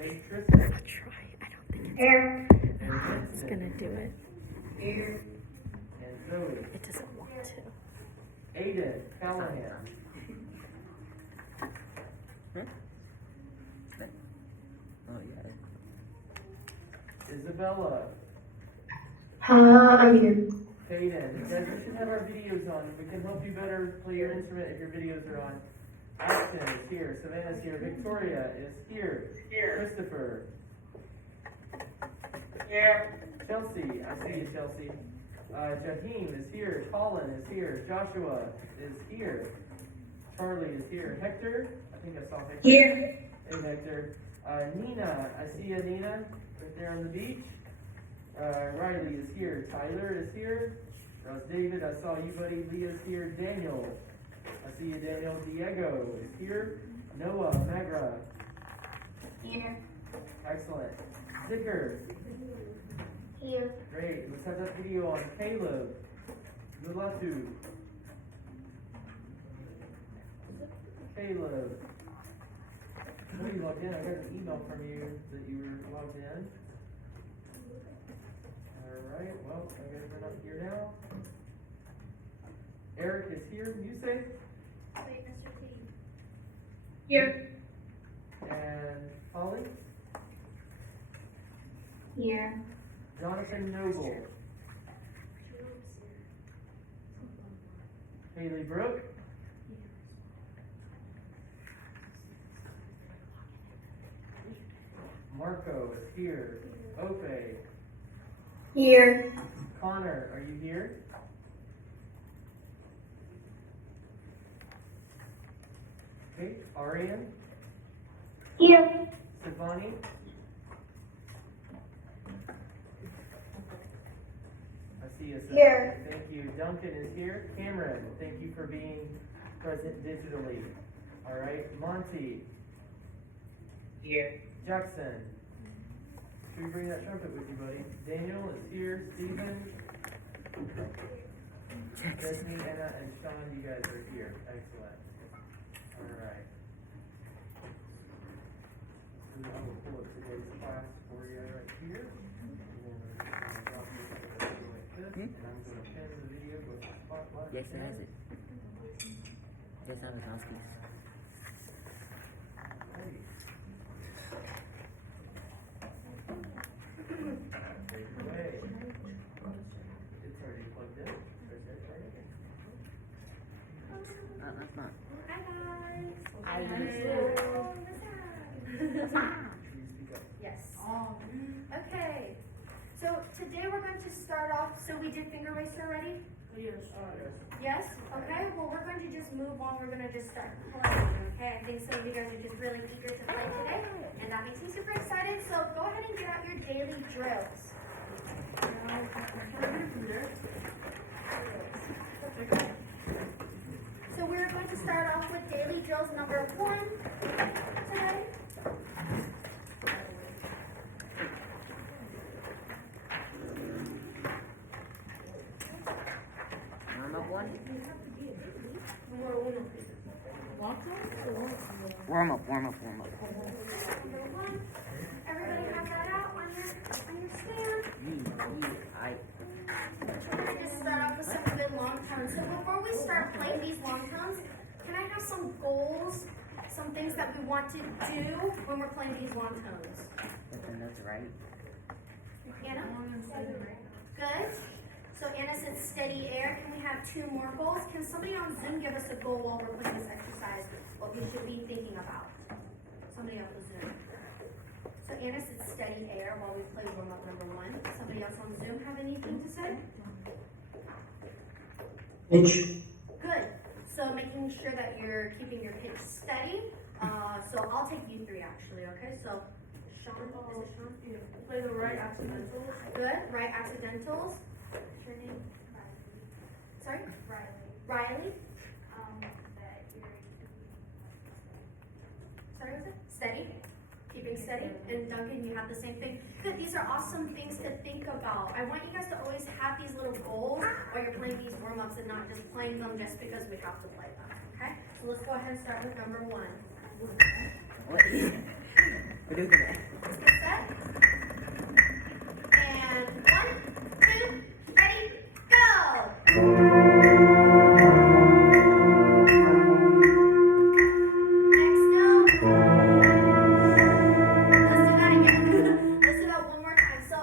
Okay, Tristan. I'll try. I don't think Here. it's gonna do it. Here. And Zoe. It doesn't want to. Aiden Callahan. Oh, yeah. Isabella. I'm here. Hayden. Guys, we should have our videos on. We can help you better play your instrument if your videos are on. Ashton is here. Savannah's here. Victoria is here. Christopher. Here. Chelsea. I see you, Chelsea. Jaheem is here. Colin is here. Joshua is here. Charlie is here. Hector. I think I saw Hector. Here. Hey, Hector. Nina. I see you, Nina. Right there on the beach. Riley is here. Tyler is here. David, I saw you, buddy. Leah's here. Daniel. I see you, Daniel. Diego is here. Noah Magra. Here. Excellent. Zicker. Here. Great. Let's have that video on Caleb. Mulatu. Caleb. When you logged in, I got an email from you that you were logged in. Alright, well, I guess we're not here now. Eric is here, you say? Wait, Mr. T. Here. And Holly? Here. Jonathan Noble. Haley Brooke. Marco is here. Ope. Here. Connor, are you here? Okay, Arian. Here. Stefani. I see you. Stefani. Here. Thank you. Duncan is here. Cameron, thank you for being present digitally. All right. Monty. Here. Jackson. Should we bring that trumpet with you, buddy? Daniel is here. Stephen. Bethany, Anna, and Sean, you guys are here. Excellent. All right. So I will pull up today's class for you right here. And then I'm going to drop you like this, and I'm going to pin the video, go to the spotlight. Yes, it has it. Yes, I have it. Alrighty. Take it away. It's already plugged in. There's it right here. That's not. Hi guys. Please speak up. Yes. Okay. So today we're going to start off. So we did finger race already. Yes. Yes. Okay. Well, we're going to just move on. We're going to just start playing. Okay. I think some of you guys are just really eager to play today, and that makes me super excited. So go ahead and get out your daily drills. So we're going to start off with daily drills number 1 today. Warm up one? Number 1. Warm up. Number 1. Everybody have that out on your stand. We're going to just start off with some good long tones. So before we start playing these long tones, can I have some goals, some things that we want to do when we're playing these long tones? Get the notes right. Anna? Good. So Anna said steady air. Can we have 2 more goals? Can somebody on Zoom give us a goal while we're playing this exercise, what we should be thinking about? Somebody on the Zoom. So Anna said steady air while we play warm up number 1. Somebody else on Zoom have anything to say? Pitch. Good. So making sure that you're keeping your pitch steady. So I'll take you 3 actually, okay? So Sean, is it Sean? Play the right accidentals. Good. Right accidentals. What's your name? Sorry? Riley. Sorry, was it? Steady. Keeping steady. And Duncan, you have the same thing. Good. These are awesome things to think about. I want you guys to always have these little goals while you're playing these warm-ups and not just playing them just because we have to play them. Okay? So let's go ahead and start with number 1. What? We're doing it. Let's get set. And 1, 2, ready, go! Next note. Let's do that again. Let's do that one more time. So,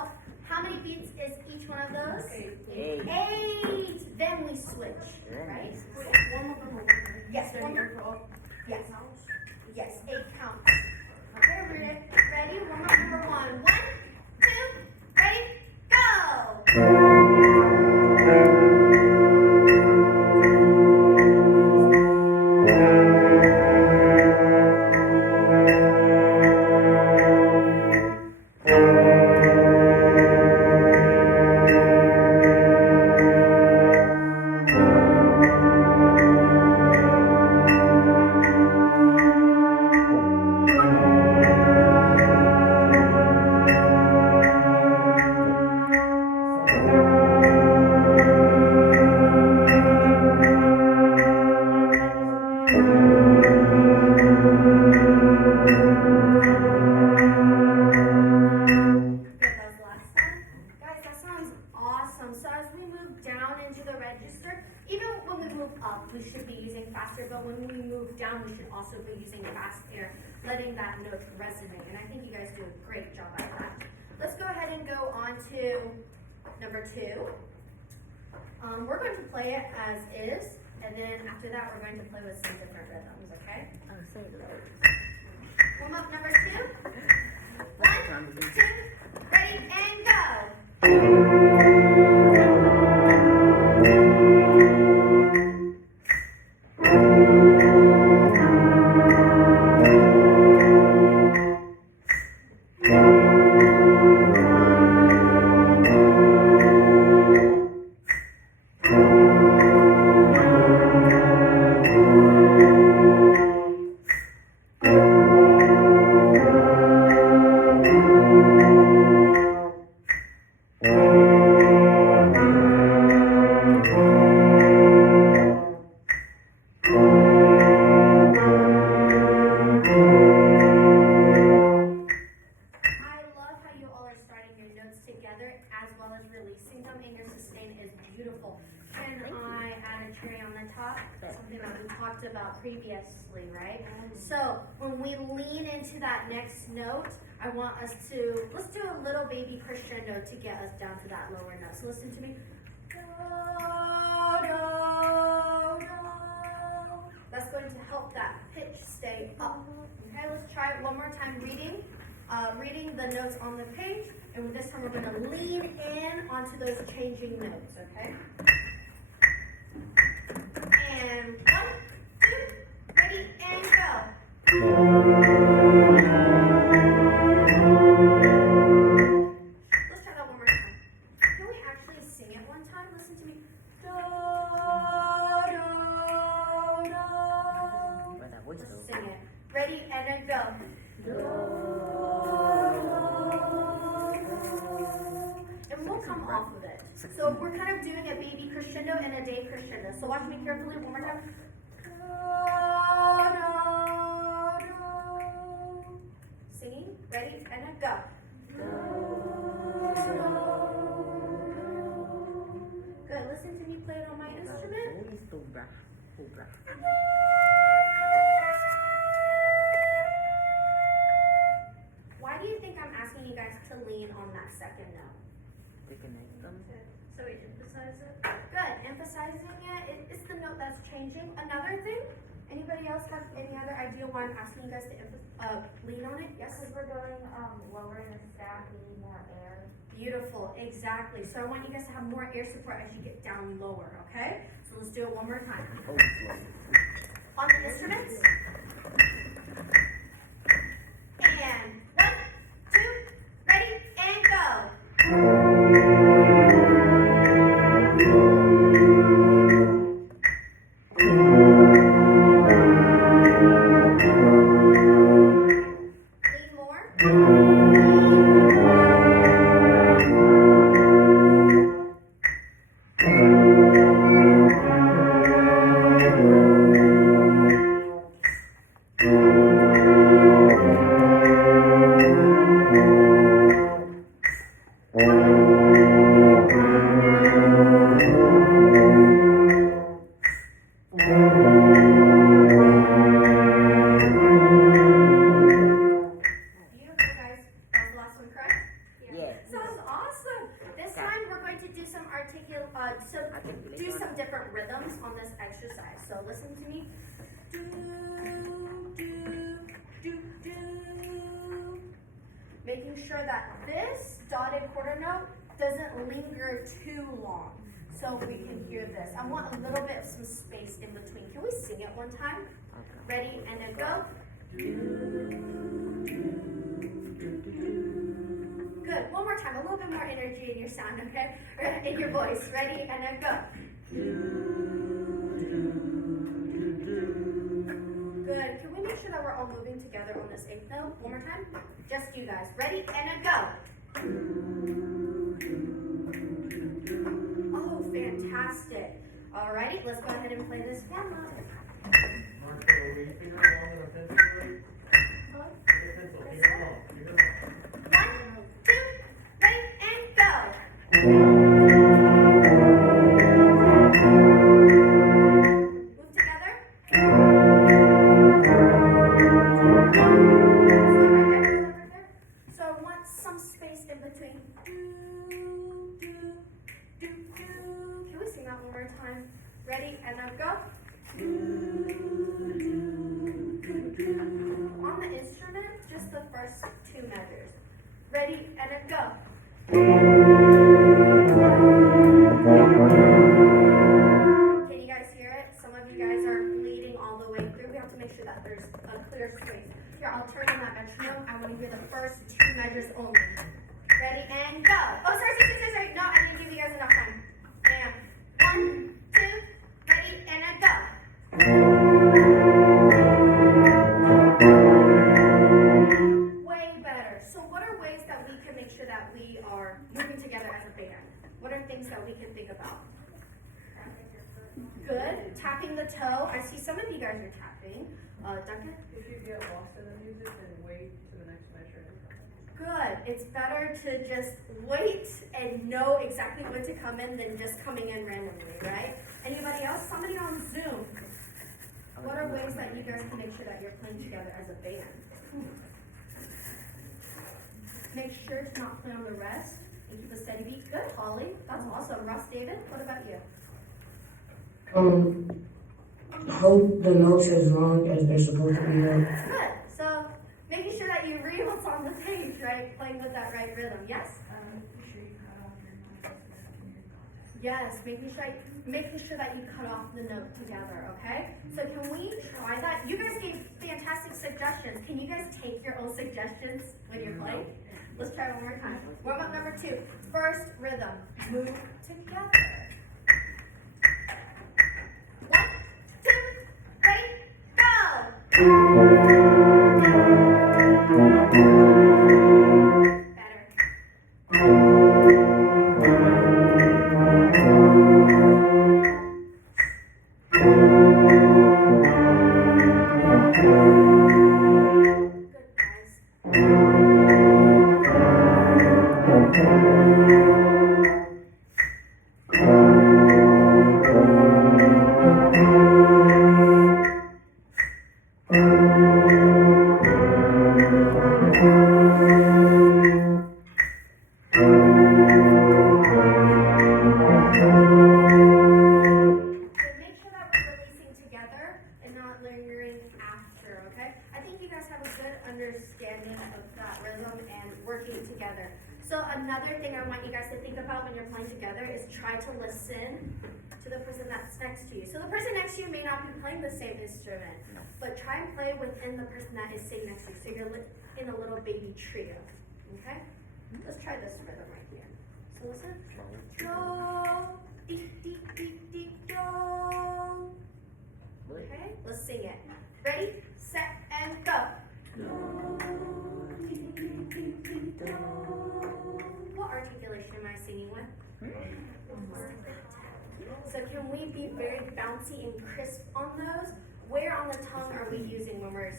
how many beats is each one of those? 8. 8. Then we switch, right? One more. Yes, one more. Yes. Yes, 8 counts. Okay, ready? One more, number 1. 1, 2, ready, go! Good, that was the last one. Guys, that sounds awesome. So as we move down into the register, even when we move up, we should be using faster, but when we move down, we should also be using fast air, letting that note resonate. And I think you guys do a great job at that. Let's go ahead and go on to number 2. We're going to play it as is, and then after that, we're going to play with some different rhythms, okay? Oh, so low. Warm up number 2. 1, 2, ready, and go! I love how you all are starting your notes together as well as releasing them, and your sustain is beautiful. Can I add a cherry on the top? Something that we talked about previously, right? So when we lean into that next note, I want us to, let's do a little baby crescendo to get us down to that lower note. So listen to me. Do, do, do. That's going to help that pitch stay up. Okay, let's try it one more time reading. Reading the notes on the page, and this time we're going to lean in onto those changing notes, okay? And 1, 2, ready, and go. Let's try that one more time. Can we actually sing it one time? Listen to me. Do, do, do. Where's that voice Let's though? sing it. Ready, and then go. And we'll come off of it. So we're kind of doing a baby crescendo and a day crescendo. So watch me carefully one more time. Singing, ready, and then go. Good, listen to me play it on my instrument. Voice though, bruh. Oh, bruh. Why do you think I'm asking you guys to lean on that second note? To connect them. So we emphasize it. Good, emphasizing it's the note that's changing. Another thing, anybody else have any other idea why I'm asking you guys to lean on it? Yes? Because we're going lower in the stack, we need more air. Beautiful, exactly. So I want you guys to have more air support as you get down lower, okay? So let's do it one more time. Oh, slow. On the instruments. And 1, 2, ready, and go. Lean more. Lean Beautiful, guys. That was the last one, correct? Yes. Sounds awesome. This time we're going to do some do some different rhythms on this exercise. So listen to me. Do, do, do, do. Making sure that this dotted quarter note doesn't linger too long, so we can hear this. I want a little bit of some space in between. Can we sing it one time? Ready and then go. Good. One more time. A little bit more energy in your sound, okay? In your voice. Ready and then go. Good. Can we make sure that we're all moving together on this eighth note? One more time. Just you guys. Ready and then go. Oh, fantastic. Alrighty, let's go ahead and play this warm up. Mark, will you finger along with a pencil, please? With a pencil, finger along, finger along. 1, 2, ready, and go. Move together. Stay right there. So I want some space in between. Do, do, do, do. Can we sing that one more time? Ready, and then go. On the instrument, just the first two measures. Ready, and then go. Can you guys hear it? Some of you guys are bleeding all the way through. We have to make sure that there's a clear space. Here, I'll turn on that metronome. I want to hear the first two measures only. Ready, and go. Oh, sorry. No, I didn't give you guys enough time. And 1, 2, ready, and then go. Way better. So what are ways that we can make sure that we are moving together as a band? What are things that we can think about? Good. Tapping the toe. I see some of you guys are tapping. Duncan? If you get lost in the music, then wait to the next measure. Good. It's better to just wait and know exactly when to come in than just coming in randomly, right? Anybody else? Somebody on Zoom. What are ways that you guys can make sure that you're playing together as a band? Make sure to not play on the rest and keep a steady beat. Good, Holly. That's awesome. Ross David, what about you? Hold the notes as long as they're supposed to be there. Good. So making sure that you read what's on the page, right? Playing with that right rhythm. Yes? Be sure you cut off your notes in your context. Yes, making sure that you cut off the note together, okay? So can we try that? You guys gave fantastic suggestions. Can you guys take your own suggestions when you're playing? Let's try one more time. Warm up number 2. First rhythm. Move together. 1, 2, ready, go! Better. Good, guys. So make sure that we're releasing together and not lingering after, okay? I think you guys have a good understanding of that rhythm and working together. So another thing I want you guys to think about when you're playing together is try to listen to the person that's next to you. So the person next to you may not be playing the same instrument, but try and play within the person that is sitting next to you. So you're in a little baby trio, okay? Let's try this rhythm right here. So listen. Do, dee, dee, dee, dee, do. Okay, let's sing it. Ready, set, and go. What articulation am I singing with? So can we be very bouncy and crisp on those? Where on the tongue are we using when we're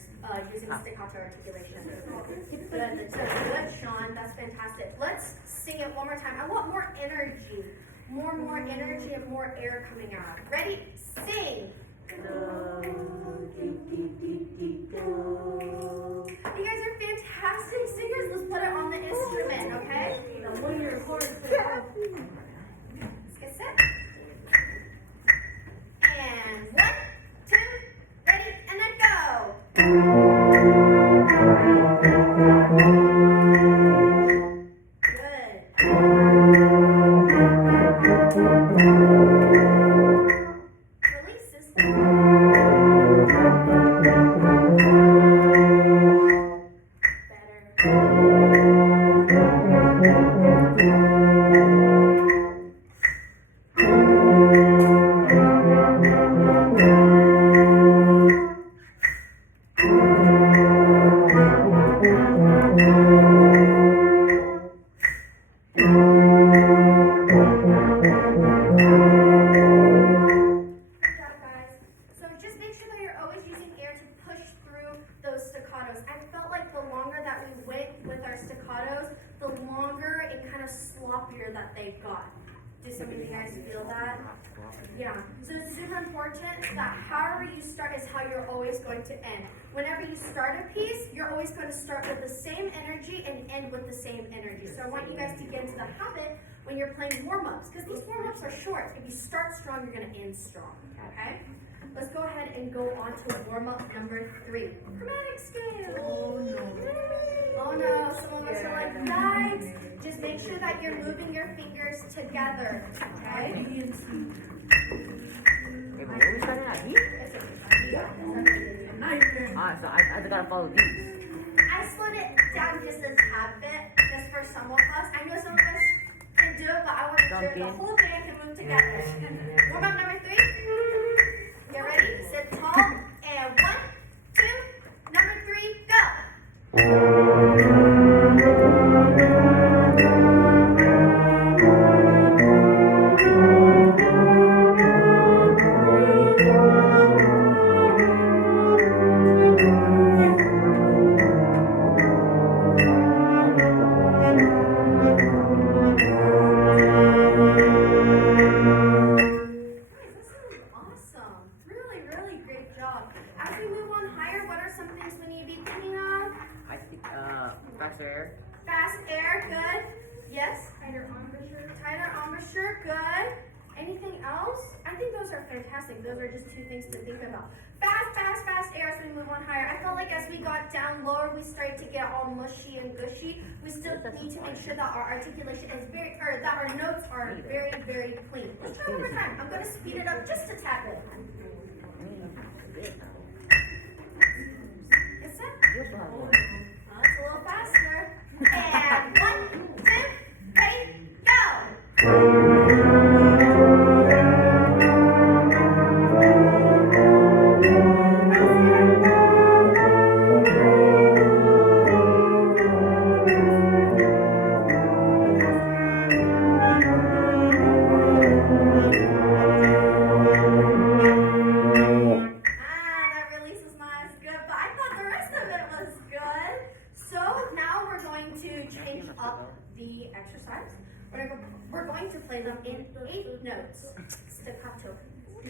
using staccato articulation? Good, the tongue. Good, Sean. That's fantastic. Let's sing it one more time. I want more energy. More energy and more air coming out. Ready? Sing. So, deep, deep, deep, deep, go. You guys are fantastic singers. Let's put it on the instrument, okay? Let's get set. And 1, 2, ready, and then go. Good. Releases. Better. Good job, guys. So just make sure that you're always using air to push through those staccatos. I felt like the longer that we went with our staccatos, the longer and kind of sloppier that they got. Do some of you guys feel that? Yeah. So it's super important that however you start is how you're always going to end. Whenever you start a piece, you're always going to start with the same energy and end with the same energy. So I want you guys to get into the habit when you're playing warm-ups, because these warm-ups are short. If you start strong, you're going to end strong, okay? Let's go ahead and go on to warm-up number 3. Chromatic scale. Oh no, some of us are like, guys, just make sure that you're moving your fingers together, okay? Wait, what are we starting at? These? So I gotta follow these. I slowed it down just a tad bit, just for some of us. I know some of us can do it, but I want to do it the whole band can move together. Warm up number 3. Get ready, sit tall, and 1, 2, number 3, go. Awesome. Really, really great job. As we move on higher, what are some things we need to be thinking of? I think, fast air. Fast air, good. Yes? Tighter embouchure. Tighter embouchure, good. Anything else? I think those are fantastic. Those are just 2 things to think about. Fast air as we move on higher. I felt like as we got down lower, we started to get all mushy and gushy. We still need to make sure that our articulation is that our notes are very, very clean. Let's try one more time. I'm going to speed it up just a tad bit. Is that? This one has one. That's a little faster. And 1, 2, ready, go! That release was not as good, but I thought the rest of it was good. So now we're going to change up the exercise. We're going to play them in 8 notes. Staccato. D.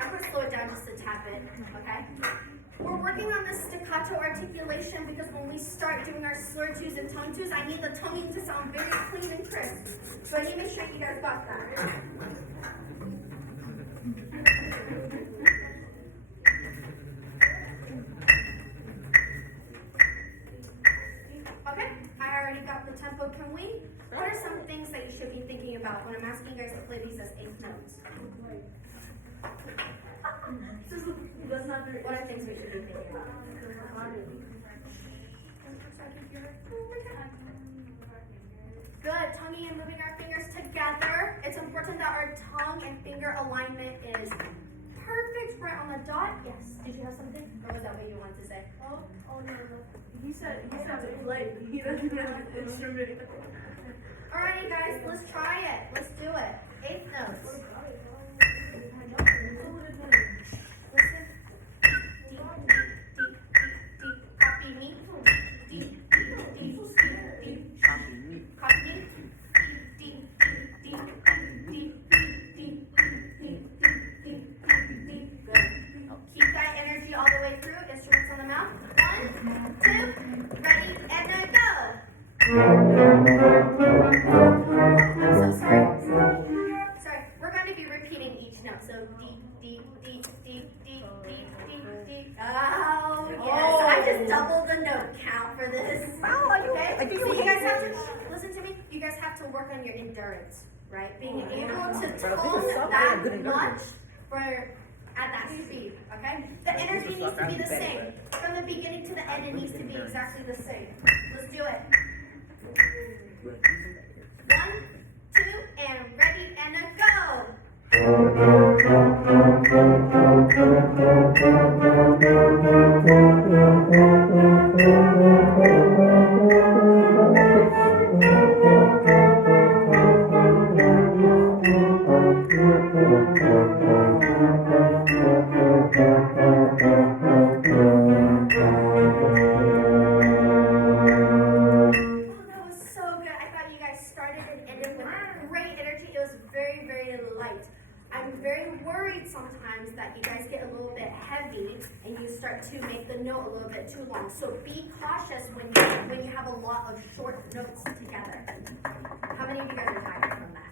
I'm going to slow it down just a tad bit, okay? We're working on this staccato articulation because when we start doing our slur twos and tongue twos, I need the tonguing to sound very clean and crisp. So I need to make sure you guys got that. Okay, I already got the tempo. Can we? What are some things that you should be thinking about when I'm asking you guys to play these as 8 notes? What are things we should be thinking about? Good, tonguing and moving our fingers together. It's important that our tongue and finger alignment is perfect, right on the dot. Yes, did you have something? Or was that what you wanted to say? Oh no. He said to play. He doesn't have an instrument. Alrighty guys, let's try it. Let's do it. 8 notes. Listen. Deep, deep, deep, deep. Copy me. Deep, deep, deep, deep, deep. Copy me. Copy me. Deep, deep, deep, deep, deep. note. So deep, deep, deep, deep, deep, deep, deep, deep. Oh, yes. I just doubled the note count for this. Okay? So you guys have to, listen to me, you guys have to work on your endurance, right? Being able to tone that much for at that speed, okay? The energy needs to be the same. From the beginning to the end, it needs to be exactly the same. Let's do it. 1, 2, and ready, and a go! That was so good. I thought you guys started and ended with great energy. It was very, very light. I'm very worried sometimes that you guys get a little bit heavy and you start to make the note a little bit too long. So be cautious when you have a lot of short notes together. How many of you guys are tired from that?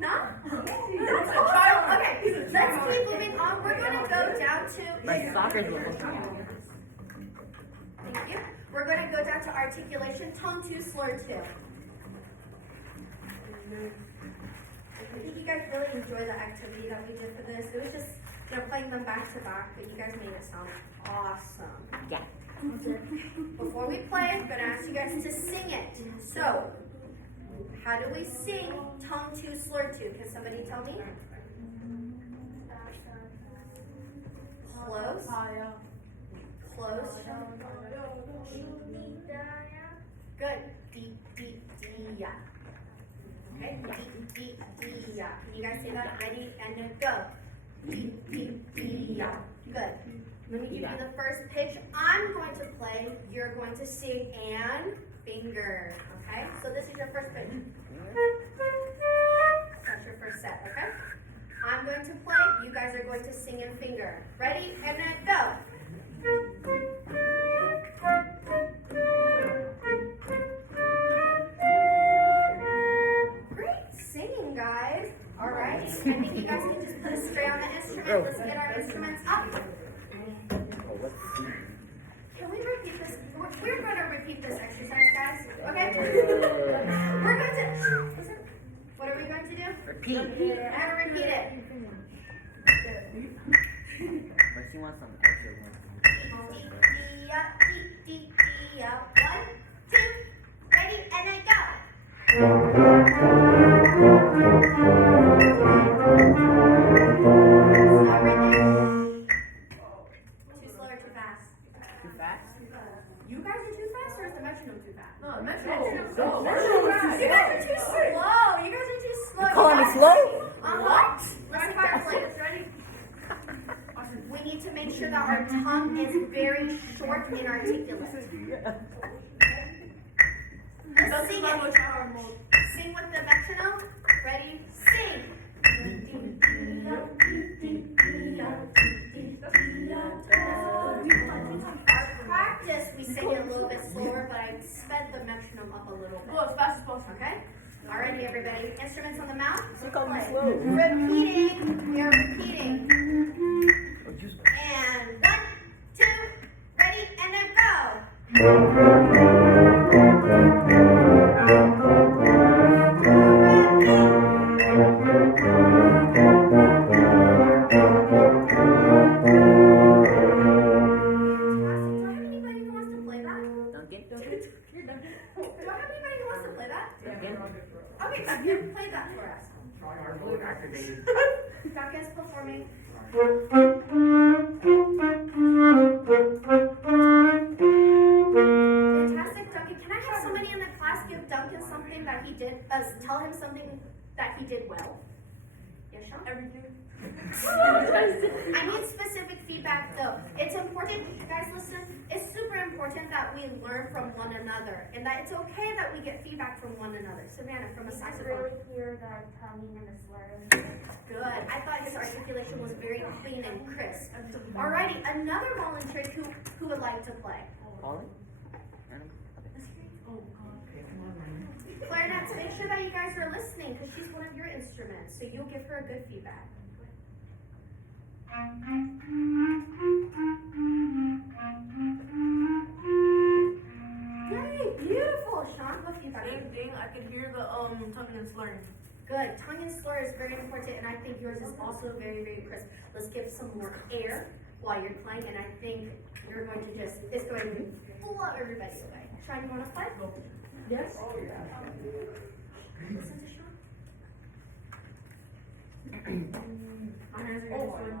No? That's awesome. Okay, let's keep moving on. We're going to go down to... Like soccer's a little Thank you. We're going to go down to articulation, tone 2, slur 2. I think you guys really enjoyed the activity that we did for this. It was just, playing them back to back, but you guys made it sound awesome. Yeah. Before we play, I'm going to ask you guys to sing it. So, how do we sing tone 2, slur 2? Can somebody tell me? Close. Close. Good. Deep, deep, deep, yeah. Okay, deep, deep, deep, yeah. Can you guys say that? Ready, and then go. Deep, deep, deep, yeah. Good. Let me give you the first pitch. I'm going to play, you're going to sing and finger. Okay? So this is your first pitch. That's your first set, okay? I'm going to play, you guys are going to sing and finger. Ready, and then go. Great singing, guys. All right. I think you guys can just put us straight on the instrument. Let's get our instruments up. Can we repeat this? We're going to repeat this exercise, guys. Okay? We're going to. What are we going to do? Repeat. I'm going to repeat it. But she wants some extra ones. 1, 2, ready, and then go. Too slow or too fast? Too fast? You guys are too fast, or is the metronome too fast? No, metronome. You guys are too slow. You guys are too slow. Calling me slow? What? Let's carefully. Ready? We need to make sure that our tongue is very short and articulate. So sing it. Sing with the metronome. Ready? Sing. Our practice, we sing it a little bit slower, but I sped the metronome up a little bit. Go as fast as possible. Okay? Alrighty, everybody. Instruments on the mouth. You call me Play. slow. Repeating. We are repeating. And 1, 2, ready, and then go. Okay, Duncan, play that for us. Duncan's performing. Fantastic, Duncan. Can I have somebody in the class give Duncan something that he did, tell him something that he did well? Yes, Sean? Everything. I need specific feedback though. It's important, you guys listen, it's super important that we learn from one another and that it's okay that we get feedback from one another. Savannah, from a I saxophone. really hear the tonguing and the slurring. Good. I thought his articulation was very clean and crisp. Alrighty, another volunteer who would like to play. Ollie? Clarinets, make sure that you guys are listening because she's one of your instruments, so you'll give her a good feedback. Yay, beautiful, Sean. What feedback? Ding, ding, I could hear the tongue and slurring. Good. Tongue and slur is very important, and I think yours is also very, very crisp. Let's give some more air while you're playing, and I think you're going to just, it's going to blow everybody away. Sean, you want to play? Yes. Listen to Sean. My hands are getting sweaty.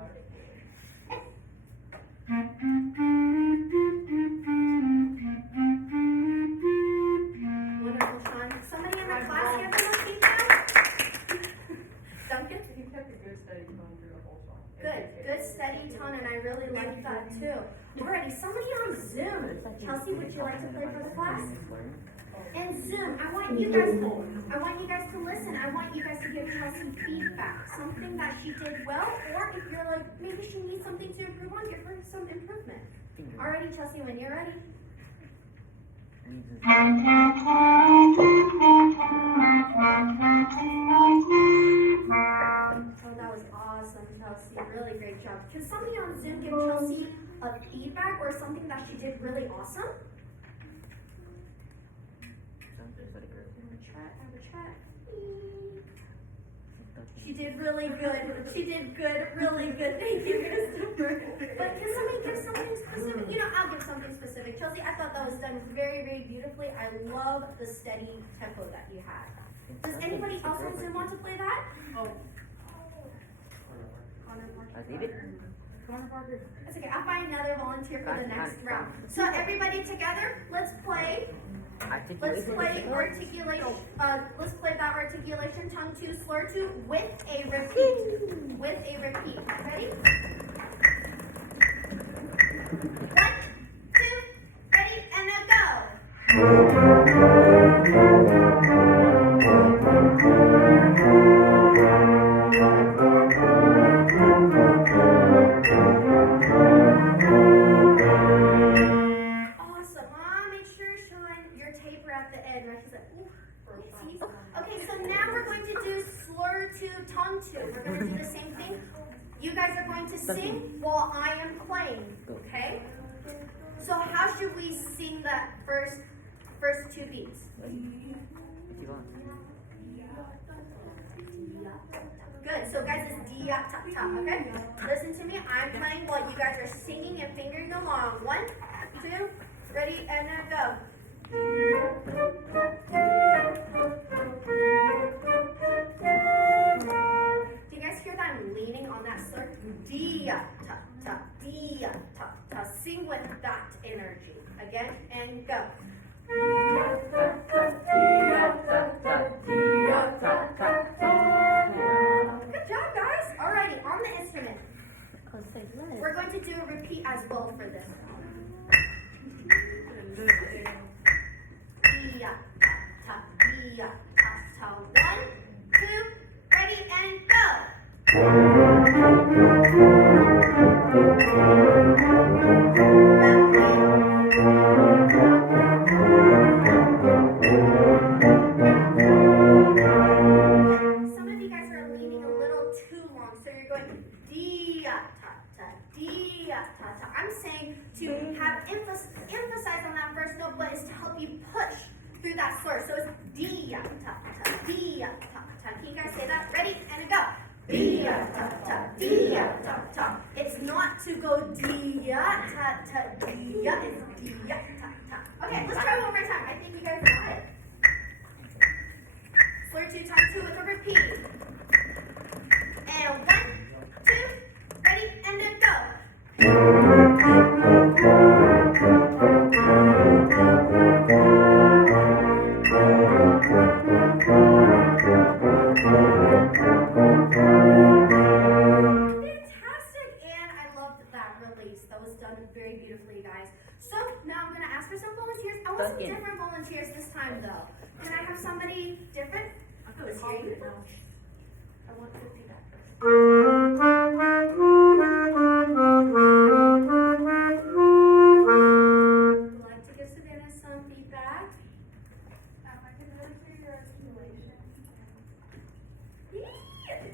Wonderful, Sean. Somebody in the class give them a feedback? Duncan? He kept a good steady tone through the whole song. Good steady tone, and I really like that too. Alrighty, somebody on Zoom. Chelsea, would you like to play for the class? And Zoom, I want you guys to listen. I want you guys to give Chelsea feedback. Something that she did well, or if you're like, maybe she needs something to improve on, give her some improvement. Alrighty, Chelsea, when you're ready. Oh, that was awesome, Chelsea. Really great job. Can somebody on Zoom give Chelsea a feedback or something that she did really awesome? Have a chat. She did really good. She did good, really good. Thank you, Christopher. But can somebody give something specific? You know, I'll give something specific. Chelsea, I thought that was done very, very beautifully. I love the steady tempo that you had. Does anybody else on Zoom want to play that? Oh, Connor Parker. David? Connor Parker. That's okay. I'll find another volunteer for the next round. So everybody together, let's play. Let's play articulation. Let's play that articulation, tongue two, slur two, with a repeat. With a repeat. Ready? 1, 2, ready, and now go. Awesome. Make sure, Sean, your taper at the end, right? She's like, ooh, oopsies. Okay, so now we're going to do slur two, tongue two. We're going to do the same thing. You guys are going to sing while I am playing, okay? So how should we sing that first two beats? Good. So guys, it's dia ta ta. Okay. Listen to me. I'm playing while you guys are singing and fingering along. 1, 2, ready, and then go. Do you guys hear that I'm leaning on that slur? Dia ta ta, dia ta ta. Sing with that energy. Again, and go. Good job, guys. Alrighty, on the instrument. We're going to do a repeat as well for this. Dia, ta, dia, ta, ta. 1, 2, ready, and go. Some of you guys are leaning a little too long, so you're going dia, ta, ta, dia, ta, ta. I'm saying to have emphasize on that first note, but it's to help you push through that slur. So it's dia, ta, ta, dia, ta, ta. Can you guys say that? Ready? And go. Dia, ta, ta, dia, ta, ta. It's not to go dia, ta, ta, dia. It's dia, ta, ta. Okay, let's try one more time. I think you guys got it. Slur two, time two with a repeat. And 1, 2, ready, and then go. Fantastic, and I loved that release. That was done very beautifully, guys. So now I'm gonna ask for some volunteers. I want some different volunteers this time, though. Can I have somebody different? I feel Let's hear you. confident now. I want the feedback. Would like to give Savannah some feedback. I can really hear your articulation.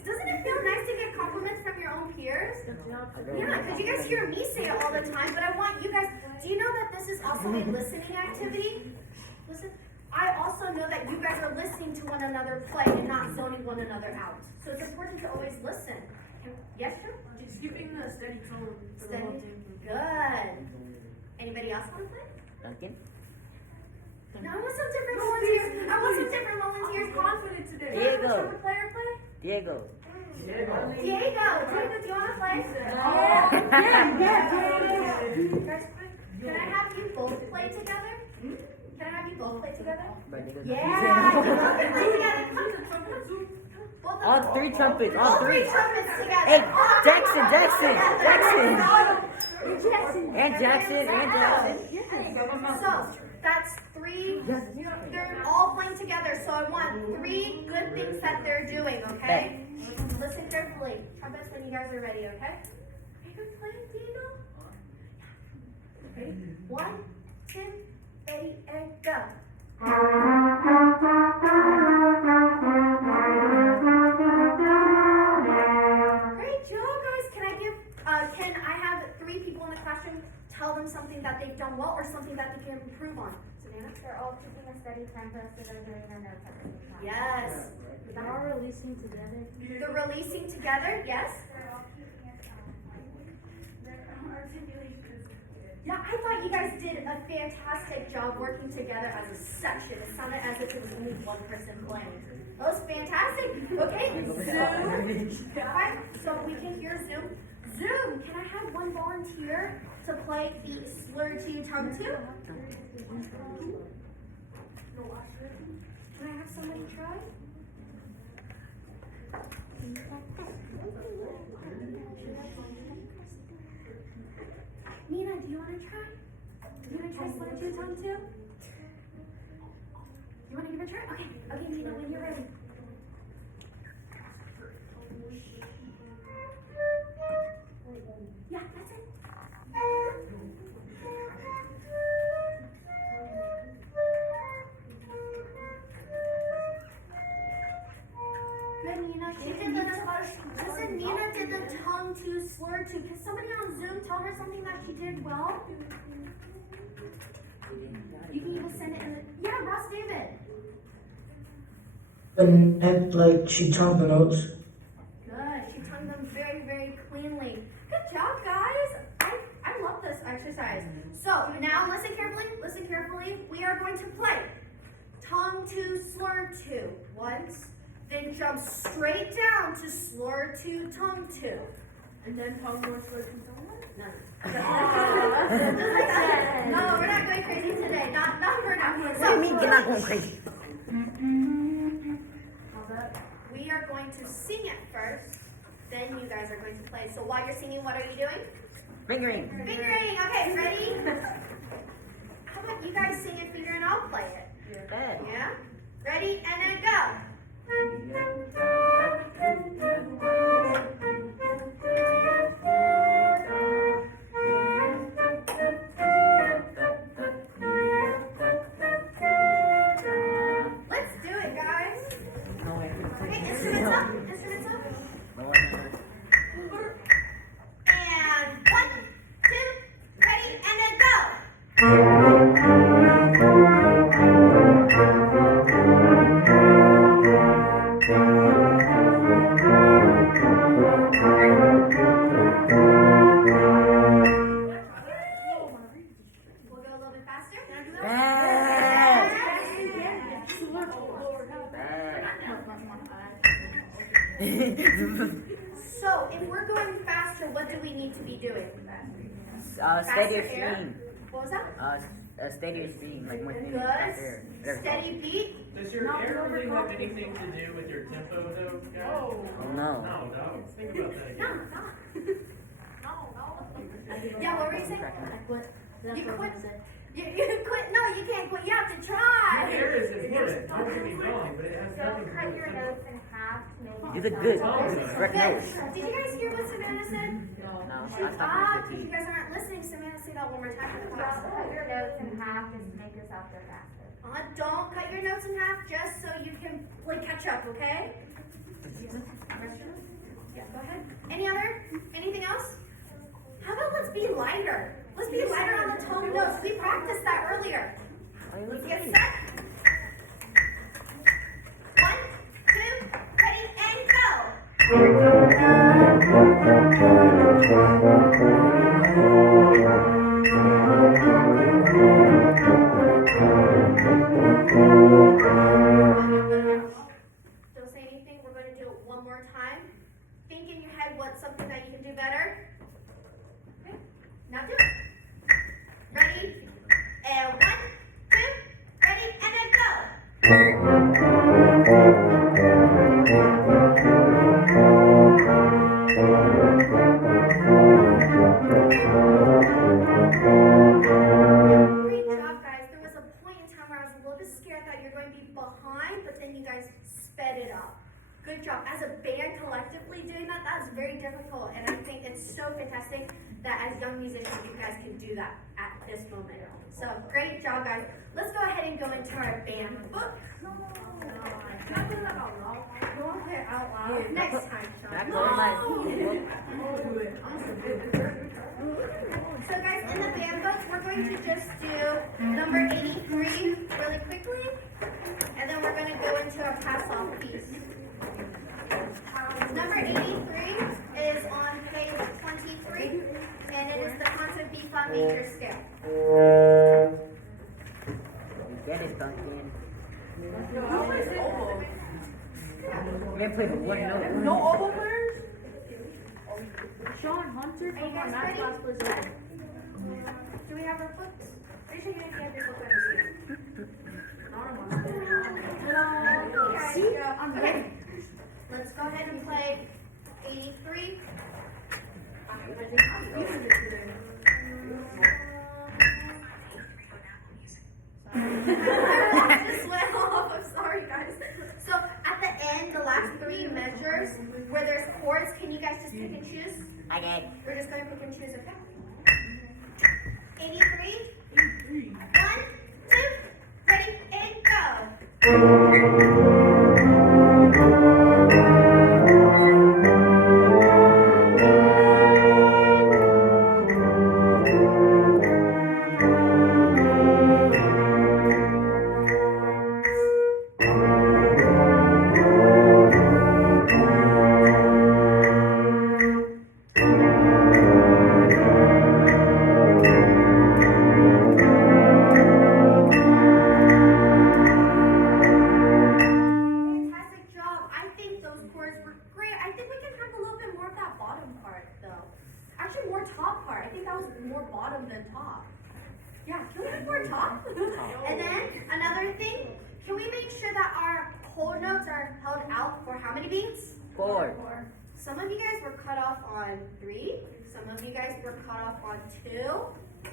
Doesn't it feel nice to get compliments from your own peers? players? Yeah, because you guys hear me say it all the time, but I want you guys, do you know that this is also a listening activity? Listen, I also know that you guys are listening to one another play and not zoning one another out. So it's important to always listen. Yes, sir? Just keeping the steady tone for the whole Steady? team. Good. Anybody else want to play? Duncan? No, I want some different volunteers. I want some different volunteers. Confident today. Diego. Have a player play? Diego. Diego, do you want to play? Guys, can I have you both play together? Can I have you both play together? Yeah! Play together. Both of All them. three trumpets, all All three. three trumpets together. Hey, All Jackson, three Jackson, trumpets Jackson. together. And Jackson, and Jackson. So, that's three, they're all playing together, so I want three good things that they're doing, okay? Listen carefully. Trumpets when you guys are ready, okay? Are you playing, Diego? Okay, 1, 2, ready, and go. Great job, guys. Can I have three people in the classroom tell them something that they've done well or something that they can improve on? Savannah? They're all keeping a steady tempo, so they're doing their notes at the same time. Yes. They're all releasing together. They're releasing together, yes? They're all keeping it, Yeah, I thought you guys did a fantastic job working together as a section. It sounded as if it was only one person playing. That was fantastic. Okay, Zoom. Alright, so we can hear Zoom. Zoom, can I have one volunteer to play the slur to tongue to? Can I have somebody try? Nina, do you want to try? Do you want to try slur to tongue too? You want to give it a try? Okay, Nina, when you're ready. Yeah, that's it. Good, Nina. She did listen, Nina did the tongue to slur to. Can somebody on Zoom tell her something that she did well? You can even send it in the, yeah, Ross David. And like she tongued the notes. Good. She tongued them very, very cleanly. Good job, guys. I love this exercise. So now listen carefully. Listen carefully. We are going to play tongue to slur to once, then jump straight down to slur to tongue to. And then tongue more slur to tongue. No, we're not going crazy today. Not for now. What do you mean you're not going crazy? We are going to sing it first, then you guys are going to play. So while you're singing, what are you doing? Fingering. Fingering. Okay, ready? How about you guys sing it, finger, and I'll play it? Okay. Yeah? Ready, and then go. Let's do it, guys. No way. Okay, instruments up. Instruments up. No way. And 1, 2, ready, and then go. We'll go a little bit faster. So, if we're going faster, what do we need to be doing? Steadier Faster air? stream. What was that? A steadier stream, like more Good. Steady beat. Does your air really have anything to do with your tempo though, guys? Oh no. No, think about that No, again. not. Yeah, what were you saying? You quit. You quit. No, you can't quit. You have to try. Air is important, don't get me wrong, but it has nothing Don't to cut do your with notes in half to make it You did good. sound Correct Good. notes. Did you guys hear what Savannah said? No, She I because you stopped guys aren't listening. Savannah, say that one more time. Don't cut your notes in half just to make yourself go faster. Don't cut your notes in half just so you can catch up, okay? Yeah, go ahead. Anything else? notes. We practiced that earlier. Let's get set. 1, 2, ready, and go. Don't say anything. We're going to do it one more time. Think in your head what's something that you can do better. Okay. Now do it. Ready? And 1, 2, ready, and then go. Great job, guys. There was a point in time where I was a little bit scared that you're going to be behind, but then you guys sped it up. Good job. As a band collectively doing that, that was very difficult, and I think it's so fantastic that as young musicians, you guys can do that at this moment. So, great job, guys. Let's go ahead and go into our band book. Can I do that out loud? You want to play it out loud? Next time, Sean. That's all my. So guys, in the band book, we're going to just do number 83 really quickly, and then we're going to go into our pass-off piece. Number 83 is on page 23, and it is the concert B flat major scale. Get it, Duncan. How is it oboe? We're gonna play the one note. No oboe players? Sean Hunter Are you from our guys math ready? class plays oboe. Do we have our books? Are you sure you guys have your book on your Not on my screen? See? I'm Okay. ready. Let's go ahead and play 83. You did it today. This went off. I'm sorry, guys. So at the end, the last 3 measures where there's chords, can you guys just pick and choose? I get. We're just gonna pick and choose, okay? 83. 1, 2, ready, and go. Fantastic job. I think those chords were great. I think we can have a little bit more of that bottom part, though. Actually, more top part. I think that was more bottom than top. Yeah, can we have more top? And then, another thing, can we make sure that our whole notes are held out for how many beats? 4. Some of you guys were cut off on 3. Some of you guys were cut off on 2.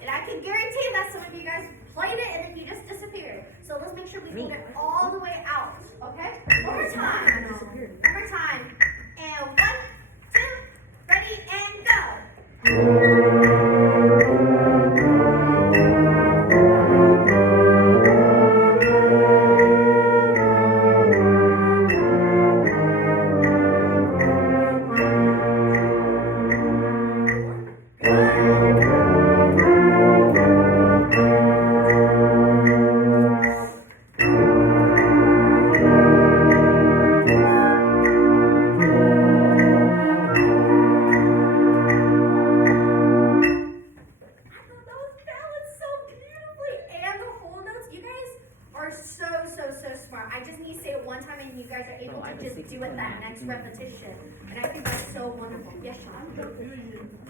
And I can guarantee that some of you guys played it and then you just disappeared. So let's make sure we hold it all the way out. Okay? One more time. One more time. And 1, 2, ready, and go. That was balanced so beautifully. And the whole notes, you guys are so smart. I just need to say it one time and you guys are able to just do it that next repetition. And I think that's so wonderful. Yes, Sean?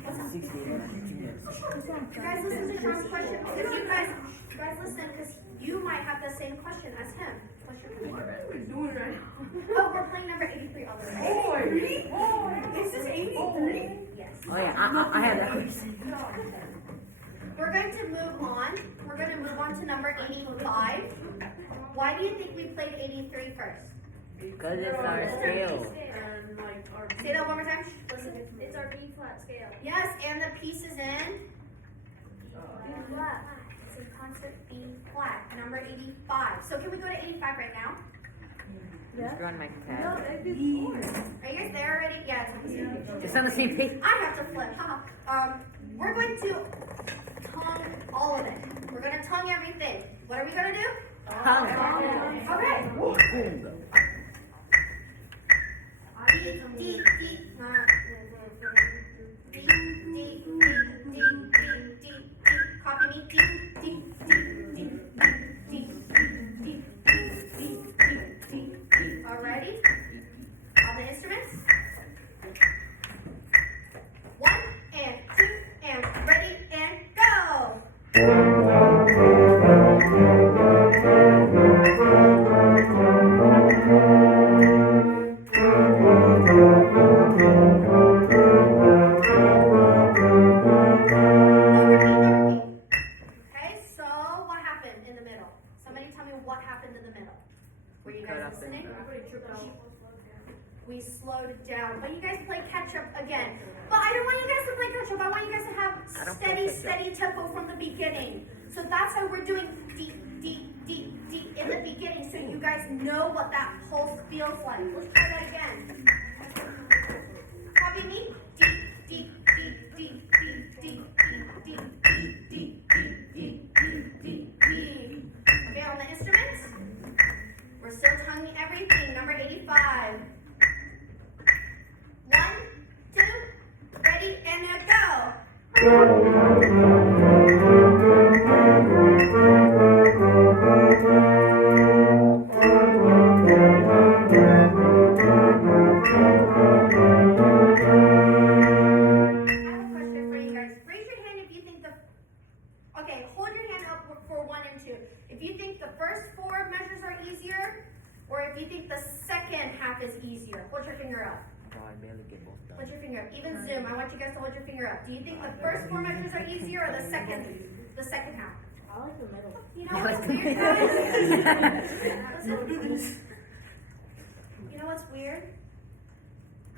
What's up? 16 minutes. You guys listen to Sean's question. If you guys listen, because you might have the same question as him. What's your question? What are we doing right now? Oh, we're playing number 83 on the right. Is this 83? Yes. Oh yeah, I have that question. We're going to move on. We're going to move on to number 85. Why do you think we played 83 first? Because it's our scale. And like our Say that one more time. Listen. It's our B flat scale. Yes, and the pieces in B flat. It's in concert B. flat, number 85. So can we go to 85 right now? Just run my tab. Are you guys there already? Yeah, it's on the same page. It's on the same page. I have to flip, haha. We're going to hum all of it. We're gonna tongue everything. What are we gonna do? Tongue. Okay. Boom. Deep, deep, deep. Deep, deep, deep, deep, deep, deep. Copy me. Deep, deep, deep, deep, deep, deep, deep, deep, deep, deep, deep. Alrighty? All the instruments? 1 and 2 and ready and go! Okay, so what happened in the middle? Somebody tell me what happened in the middle. Were you guys listening? We slowed down. But you guys play catch up again. But I don't want you guys to play catch up. I want you guys to have steady tempo from the beginning. So that's why we're doing deep, deep, deep, deep in the beginning, so you guys know what that pulse feels like. Let's try that again. Copy me. Deep, deep, deep, deep, deep, deep, deep, deep, deep, deep, deep, deep, deep, deep, deep. Okay, on the instruments, we're still tonguing everything. Number 85. 1, 2, ready, and now go. I have a question for you guys. Raise your hand if you think okay, hold your hand up for 1 and 2. If you think the first 4 measures are easier, or if you think the second half is easier, hold your finger up. Oh, I barely get both done. Hold your finger up. Even Zoom, I want you guys to hold your finger up. Do you think the first 4 measures are easier or the second half? I like the middle. You know what's weird, guys? You know what's weird?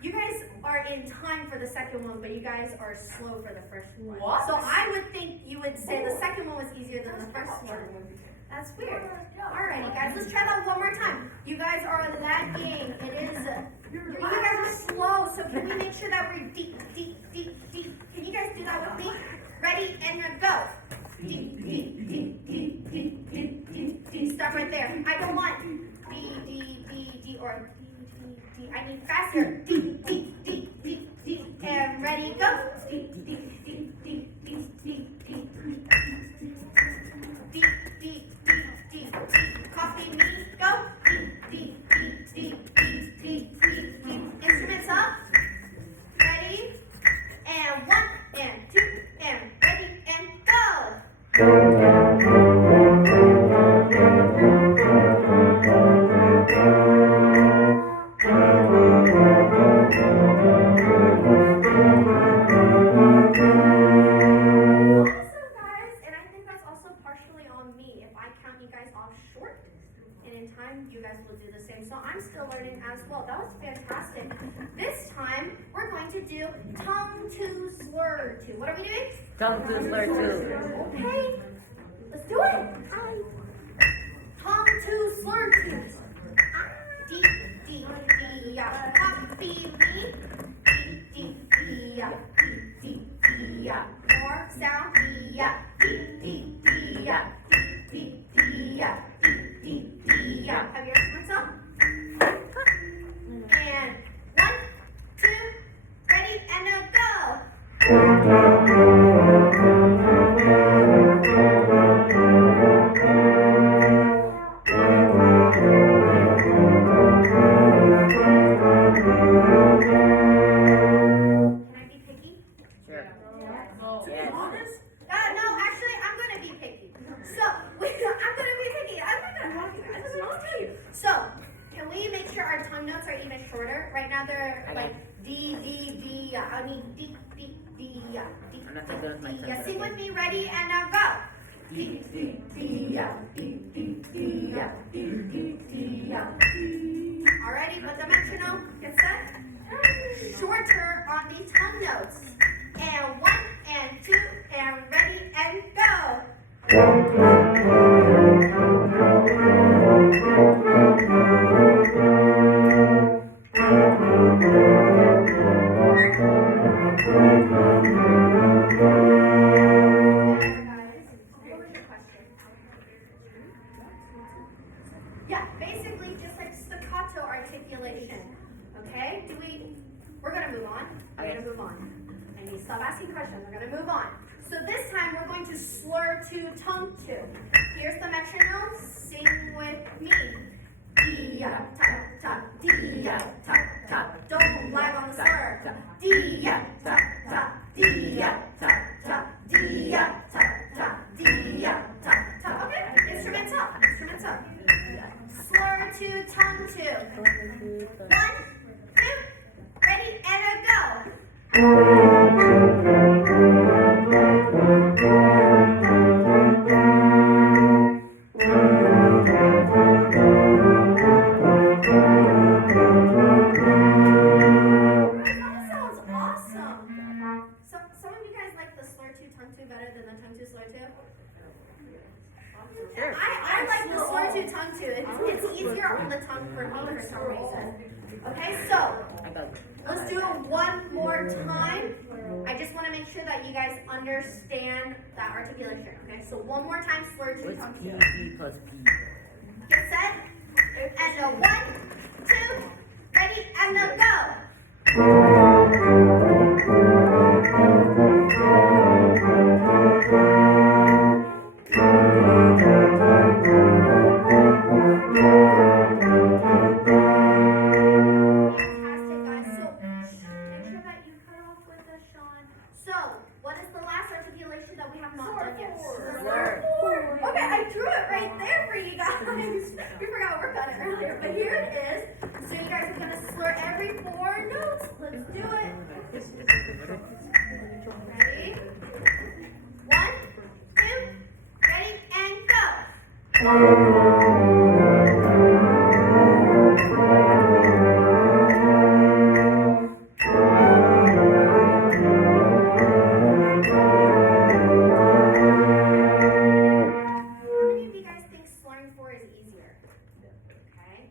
You guys are in time for the second one, but you guys are slow for the first one. What? So I would think you would say the second one was easier than the first one. That's weird. Alrighty, guys, let's try that one more time. You guys are lagging. It is. You guys are slow, so can we make sure that we're deep, deep, deep, deep? Can you guys do that with me? Ready and go. Deep, deep, deep, deep, deep, deep, deep, deep. Stop right there. I don't want B, D, B, D, or D, D, D. I need faster. Deep, deep, deep, deep, deep. And ready, go. Deep, deep, deep, deep, deep, deep, deep, deep. Deep, deep, deep, deep, deep. Copy me, go. Deep, deep, deep, deep, deep, deep, deep, deep. Instruments up. Ready? And 1, and 2, and ready, and go. Awesome, guys. And I think that's also partially on me. If I count you guys off short, and in time, you guys will do the same. So I'm still learning as well. That was fantastic. This time, we're going to do tongue to slur to. What are we doing? Tongue to slur too. Okay, let's do it. Hi. Tongue to slur to. Deep, deep, deep, yeah. Copy me. Deep, deep, deep, yeah. Deep, deep, deep, yeah. More sound, yeah. Deep, deep, deep, yeah. Deep, deep, deep, yeah. Deep, deep, deep, yeah. Have your instruments up? And 1, 2, ready, and now go. Can I be picky? Sure. No. Yes. Honest? No, actually, I'm gonna be picky. So, I'm gonna be picky. I'm not gonna help you guys. I'm gonna tell you. So, can we make sure our tongue notes are even shorter? Right now, they're like D, D, D, yeah. I mean, D, D, D, yeah. D, I'm not so good with my D, tongue, yeah. but Sing okay. with me, ready, and now go. D, D, D, yeah. D, D, D, yeah. D, D, D, yeah. Alrighty, but dimensional, get set. Shorter on the tongue notes. And 1, and 2, and ready, and go. Guys, stop asking questions. We're gonna move on. So this time we're going to slur to tongue to. Here's the metronome. Sing with me. D-ya, ta, ta, D-ya, ta, ta. Don't lag on the slur. D-ya, ta, ta, D-ya, ta, ta, D-ya, ta, ta, D-ya, ta, ta. Okay, instrumental. Slur to tongue to. 1, 2, ready, and a go. That sounds awesome. Some of you guys like the slur to tongue to better than the tongue to slur to? Sure. I like the slur to tongue to. It's easier on the tongue for me for some reason. Okay, so I got it. let's do it one more time. I just want to make sure that you guys understand that articulation. Okay, so one more time, slur to What's tongue P to. plus P? Get set, and a 1, 2, ready, and a go. Fantastic, guys. So make sure that you cut off with us, Sean. So, what is the last articulation that we have not done yet? Slur. Okay, I drew it right there for you guys. We forgot to work on it earlier, but here it is. So you guys are gonna slur every 4 notes. Let's do it. Ready? 1, 2, ready, and go. How many of you guys think slurring 4 is easier? Okay.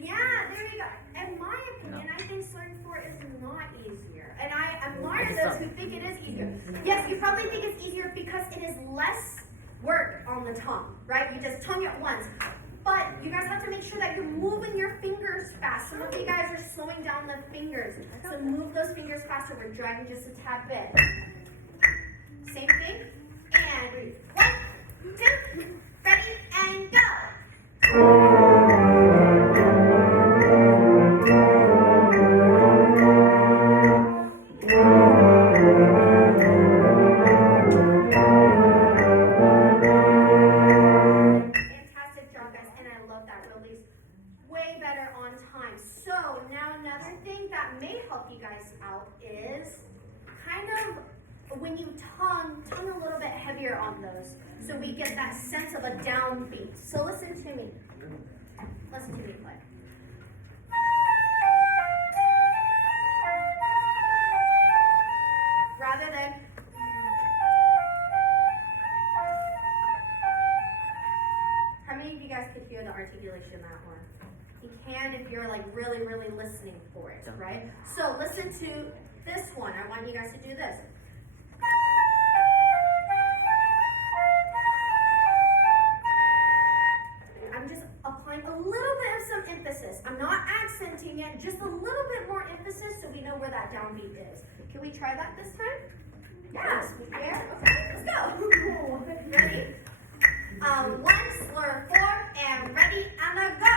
Yeah, there you go. In my opinion, I think slurring 4 is not easier. And I admire those who think it is easier. Yes, you probably think it's easier because it is less work on the tongue, right? You just tongue it once. But you guys have to make sure that you're moving your fingers fast. Some of you guys are slowing down the fingers. So move those fingers faster. We're dragging just a tad bit. Same thing. And 1, 2, ready, and go. Fantastic job, guys, and I love that release. Way better on time. So now another thing that may help you guys out is kind of when you tongue a little bit heavier on those, so we get that sense of a downbeat. So listen to me. Listen to me play. Rather than how many of you guys could hear the articulation in that one? You can if you're like really, really listening for it, right? So listen to this one. I want you guys to do this. I'm just applying a little bit of some emphasis. I'm not accenting it, just a little bit more emphasis so we know where that downbeat is. Can we try that this time? Yes, we can. Okay, let's go. Ready? 1, slur 4, and ready, and a go.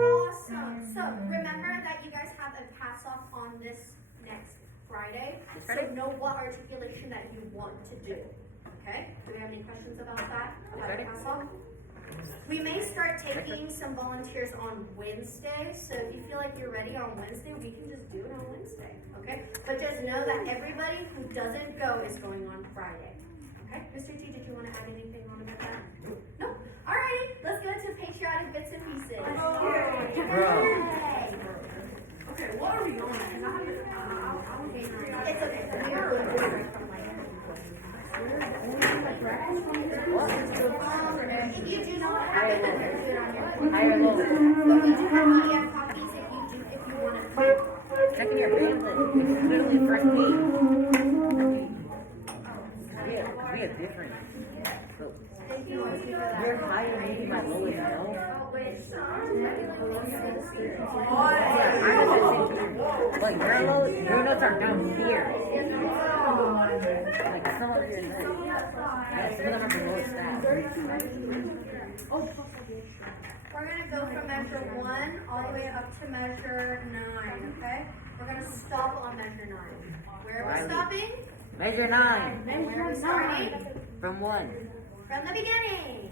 Awesome. So remember that you guys have a pass off on this next Friday. So know what articulation that you want to do. Okay? Do we have any questions about that? About the pass off? We may start taking some volunteers on Wednesday, so if you feel like you're ready on Wednesday, we can just do it on Wednesday, okay? But just know that everybody who doesn't go is going on Friday, okay? Mr. T, did you want to add anything on about that? No? Alrighty, let's go to patriotic bits and pieces. Yay! Okay, what are we on? Because I haven't. It's okay, we are going to do it from like. If you do not have it, then do it on your phone. Higher, lower. But we do have PDF copies if you want to. Check in your pamphlet. It's literally the first page. But your notes are down here. Like some of your notes. Yeah, some of them are below staff. We're gonna go from measure 1 all the way up to measure 9, okay? We're gonna stop on measure 9. Where are we stopping? Measure 9. And where are we starting? From 1. From the beginning.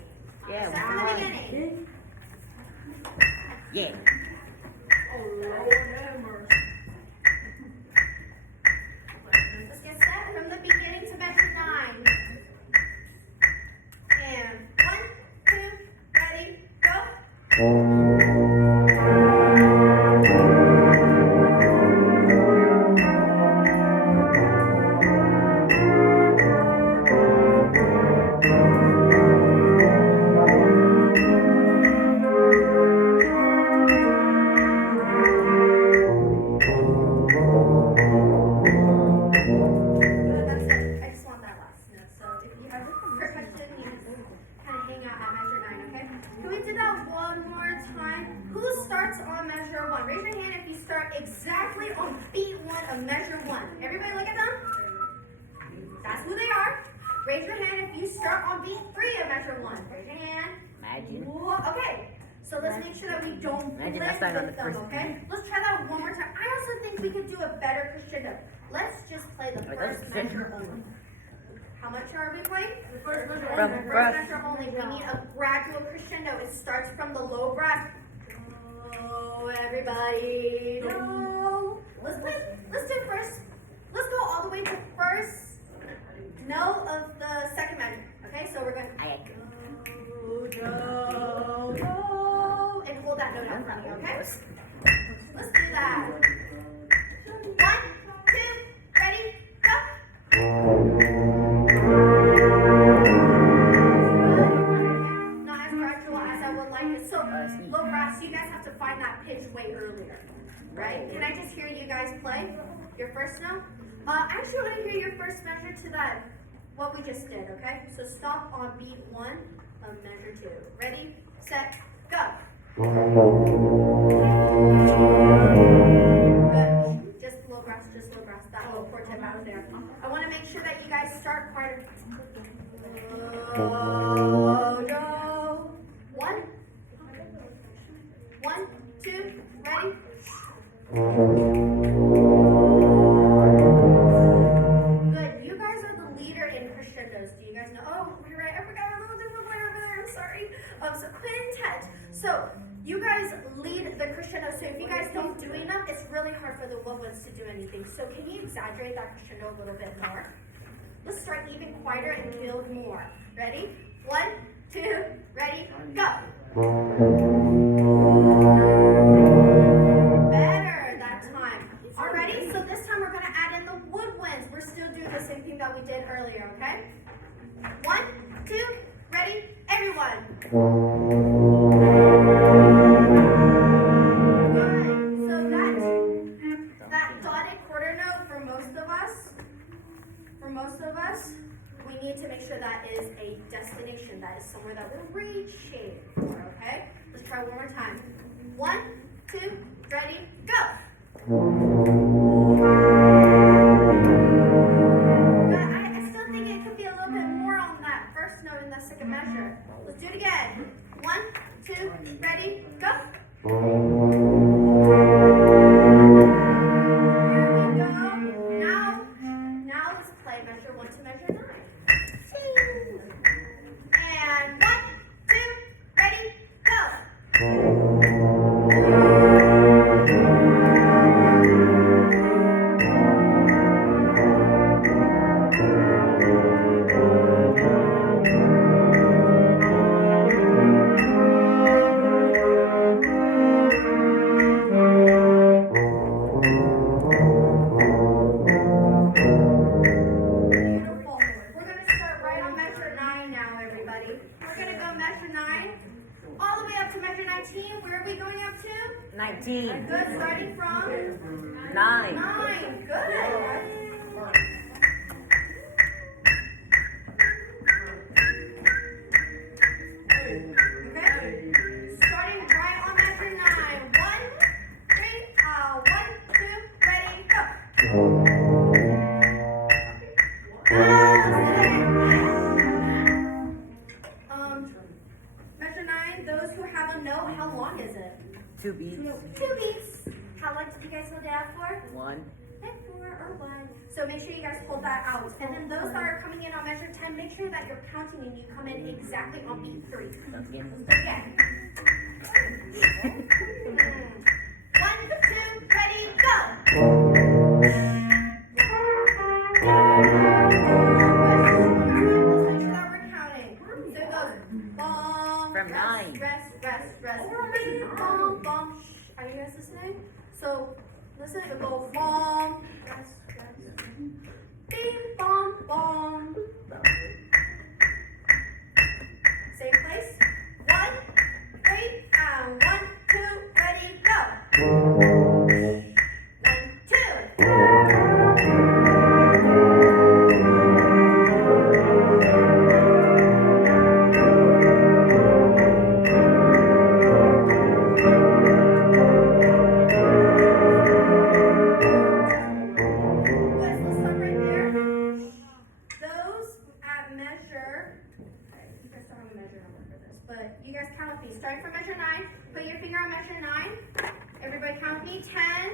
Yeah, Start from the 1. beginning. Yeah. Let's get set from the beginning to measure 9. And 1, 2, ready, go. That's it. I just want that last note. So if you have a question, you kind of hang out at measure 9, okay? Can we do that one more time? Who starts on measure 1? Raise your hand if you start exactly on beat 1 of measure 1. Everybody look at them. That's who they are. Raise your hand if you start on beat 3 of measure 1. Raise your hand. Imagine. Okay. So let's make sure that we don't Imagine blend I started on with the them, first okay? Let's try that one more time. I also think we could do a better crescendo. Let's just play the Wait, first that's measure only. How much are we playing? The first measure From only. First breath. measure only. We need a gradual crescendo. It starts from the low breath. Oh, everybody. No. Let's do first. Let's go all the way to first note of the second measure. Okay, so we're going to go, and hold that note out for me, okay? Let's do that. 1, 2, ready, go. Not as gradual as I would like it. So, low brass, you guys have to find that pitch way earlier, right? Can I just hear you guys play your first note? I actually want to hear your first measure to that, what we just did, okay? So stop on beat 1 of measure 2. Ready, set, go. Good. Just low grass, that little quartet out there. I want to make sure that you guys start quite no. 1, 2, ready. Good. You guys are the leader in crescendos. Do you guys know? Oh, you're right. I forgot a little different one over there. I'm sorry. So quintet. So you guys lead the crescendo. So if you guys don't do enough, it's really hard for the little ones to do anything. So can you exaggerate that crescendo a little bit more? Let's start even quieter and build more. Ready? 1, 2, ready, go. Better that time. Alrighty, so this time we're gonna add in the woodwinds. We're still doing the same thing that we did earlier, okay? 1, 2, ready, everyone. Good. So that dotted quarter note for most of us, we need to make sure that is a destination, that is somewhere that we're reaching for, okay? Let's try one more time. 1, 2, ready, go. Good. I still think it could be a little bit more on that first note in the second measure. Let's do it again. 1, 2, ready, go. Here we go. Now let's play measure 1 to measure 9. And 1, 2, ready, go. Beautiful. We're going to start right on measure 9 now, everybody. We're going to go measure 9 all the way up to measure 19. Where are we going up to? 19. Good, starting from 9. 9. Good. Okay? Starting right on measure 9. 1, 2 beats. 2 beats. How long did you guys hold it out for? 1. 4 or 1. So make sure you guys hold that out. And then those that are coming in on measure 10, make sure that you're counting and you come in exactly on beat 3. Again. Again. 1, 2, ready, go! Let's make sure that we're counting. So it goes bong, From rest, 9. rest, bing, bong, bong. Shh. Are you guys listening? So listen, it goes bong, rest, bing, bong, bong. Same place. 1, 3, and 1, 2, ready, go. 1, 2. Let's stop right there. Those at measure, okay, you guys don't have a measure number for this, but you guys count with me. Starting from measure 9, put your finger on measure 9. Everybody count with me. 10,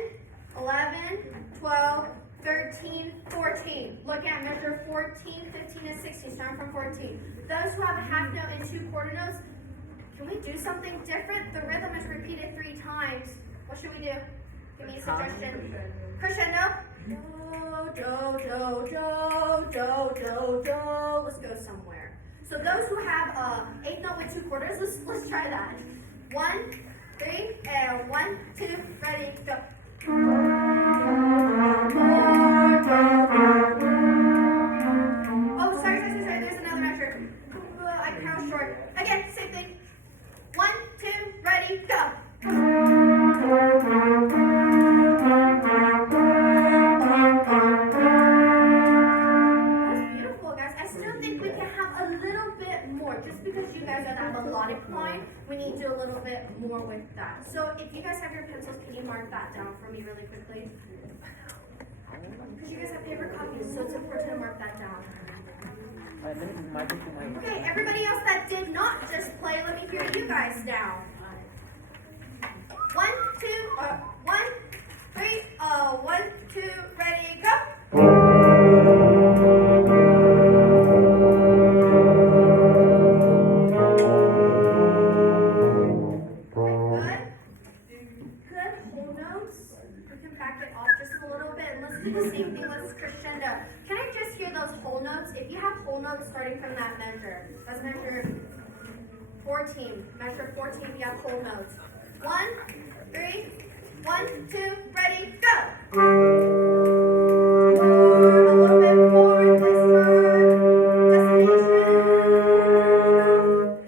11, 12, 13, 14. Look at measure 14, 15, and 16, starting from 14. Those who have a half note and 2 quarter notes, can we do something different? The rhythm is repeated 3 times. What should we do? Give me a suggestion. Crescendo. Do, do, do, do, do, do, do. Let's go somewhere. So those who have eighth note with 2 quarters, let's try that. 1, 3, and 1, 2, ready, go. Oh, sorry, there's another measure. I count short. Again, same thing. 1, 2, ready, go. That's beautiful, guys. I still think we can have a little bit more. Just because you guys are that melodic line, we need to do a little bit more with that. So if you guys have your pencils, can you mark that down for me really quickly? Because you guys have paper copies, so it's important to mark that down. Alright, let me mark it to my. Okay, everybody else that did not just play, let me hear you guys now. 1, 2, 1, 3, 1, 2, ready, go. Good whole notes. We can back it off just a little bit. And let's do the same thing with crescendo. Can I just hear those whole notes? If you have whole notes starting from that measure, that's measure 14. Measure 14, you have whole notes. 1, 3, 1, 2, ready, go. More, a little bit more this time. Destination.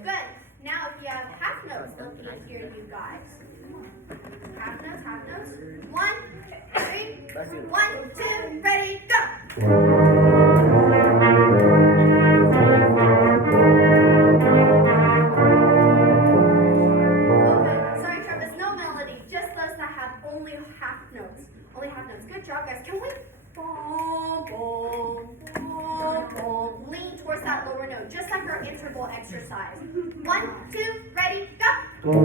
Good. Now if you have half notes, let me hear you guys. Half notes, half notes. 1, 3, 1, 2, ready, go. Okay, sorry Travis, no melody, just those that have only half notes. Only half notes. Good job, guys. Can we boom, boom, boom, boom, lean towards that lower note, just like our interval exercise. 1, 2, ready, go. Lean.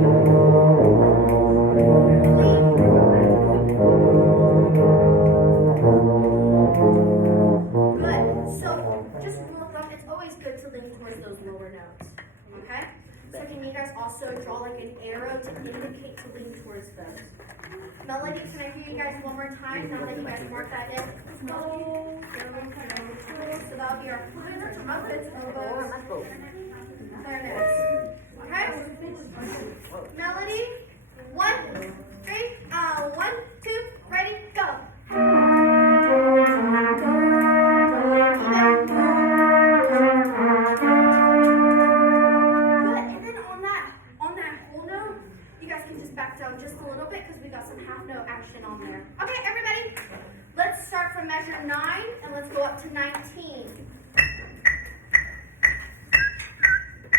Good. So, just rule of thumb, it's always good to lean towards those lower notes. Okay? So can you guys also draw like an arrow to indicate to lean towards those? Melody, can I hear you guys one more time now that you guys mark that in? So that'll be our trumpets, oboes, clarinets. Okay? Melody, 1, 3, 1, 2, ready, go. Good. And then on that whole note, you guys can just back down just a little bit because we got some half note action on there. Okay, everybody, let's start from measure 9 and let's go up to 19.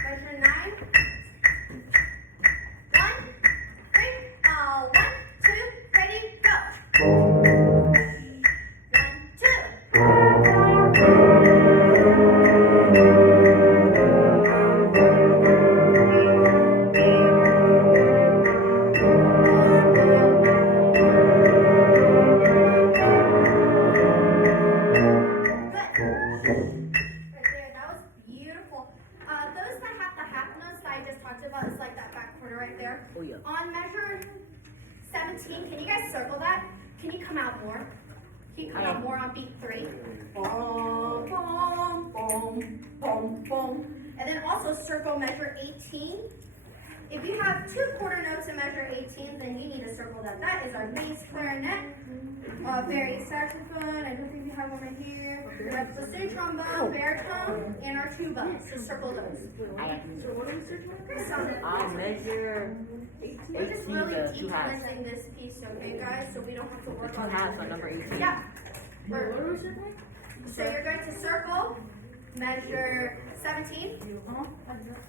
Measure 9. 1, 3, 1, 2, ready, go. 1, 2. boom, boom. And then also circle measure 18. If you have 2 quarter notes and measure 18, then you need to circle that. That is our bass clarinet, bass saxophone. I don't think we have one right here. We have bassoon, trombone, baritone, and our tuba. So circle those. So what are we searching for? I measure We're just 18 really to 2 halves. detailing this piece, okay, guys? So we don't have to work 2 on halves it. on number 18. Yeah. What are we searching So you're going to circle, measure 17,